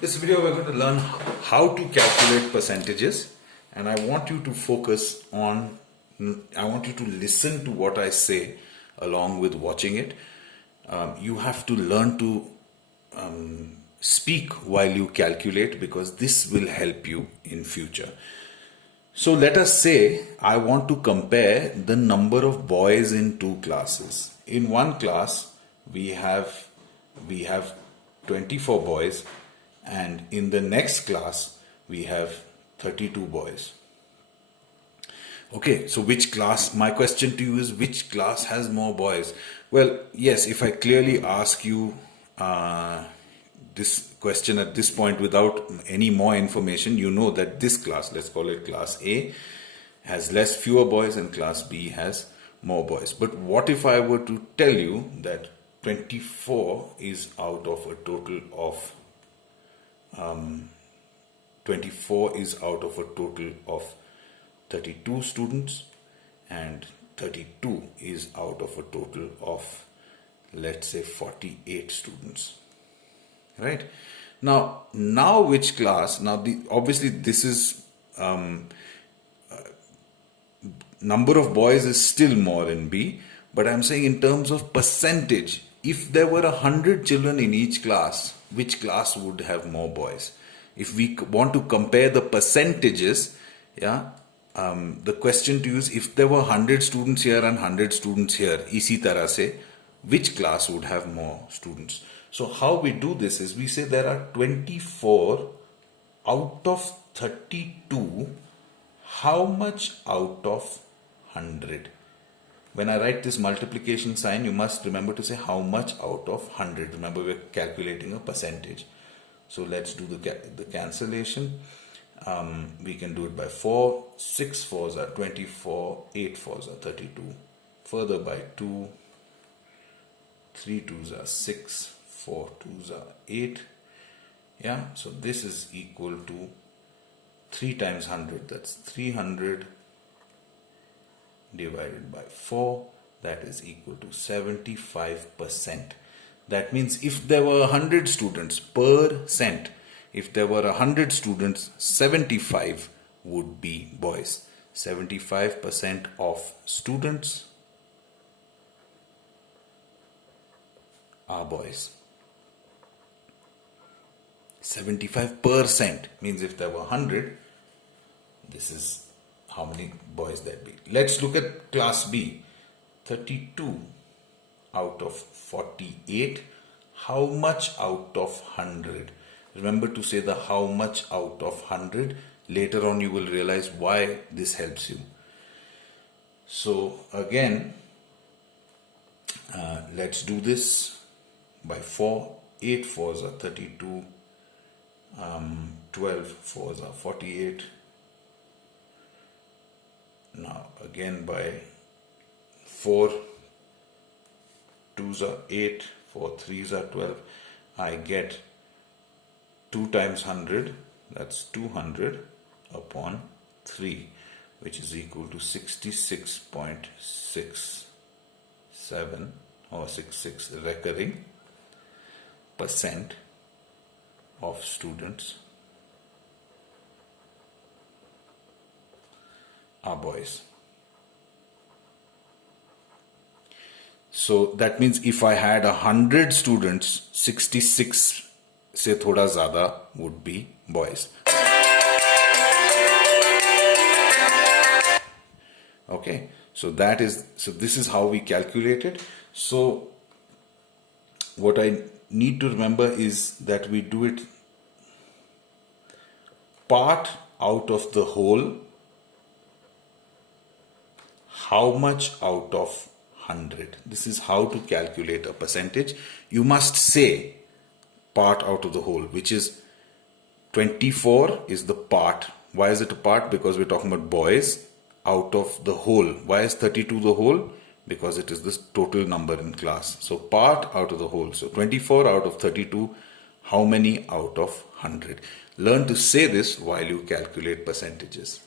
This video we're going to learn how to calculate percentages, and I want you to focus on, I want you to listen to what I say along with watching it. You have to learn to speak while you calculate, because this will help you in future. So let us say I want to compare the number of boys in two classes. In one class we have 24 boys, and in the next class we have 32 boys. Okay, so which class, my question to you is, which class has more boys? Well, yes, if I clearly ask you this question at this point without any more information, you know that this class, let's call it class A, has fewer boys and class B has more boys. But what if I were to tell you that 24 is out of a total of 32 students, and 32 is out of a total of, let's say, 48 students. Right? Now which class? Now obviously this is number of boys is still more in B, but I'm saying in terms of percentage, if there were 100 children in each class, which class would have more boys? If we want to compare the percentages, the question to you is, if there were 100 students here and 100 students here, isi tarah se, which class would have more students? So how we do this is, we say there are 24 out of 32. How much out of 100? When I write this multiplication sign, you must remember to say how much out of 100. Remember, we're calculating a percentage. So let's do the cancellation. We can do it by 4. 6 4s are 24. 8 4s are 32. Further by 2. 3 2s are 6. 4 2s are 8. Yeah, so this is equal to 3 times 100. That's 300 divided by 4. That is equal to 75%. That means if there were 100 students, if there were 100 students, 75 would be boys. 75% of students are boys. 75% means if there were 100, this is how many boys that be. Let's look at class B. 32 out of 48. How much out of 100? Remember to say the how much out of 100. Later on you will realize why this helps you. So again, let's do this by 4. 8 4s are 32. 12 4s are 48. Now again by 4 2s are 8, 4 3s are 12. I get 2 times 100, that's 200 upon 3, which is equal to 66.67 or 66 recurring percent of students are boys. So that means if I had 100 students, 66 se thoda zyada would be boys. Okay, so this is how we calculate it. So what I need to remember is that we do it part out of the whole. How much out of 100? This is how to calculate a percentage. You must say part out of the whole, which is 24 is the part. Why is it a part? Because we're talking about boys. Out of the whole. Why is 32 the whole? Because it is the total number in class. So part out of the whole. So 24 out of 32. How many out of 100? Learn to say this while you calculate percentages.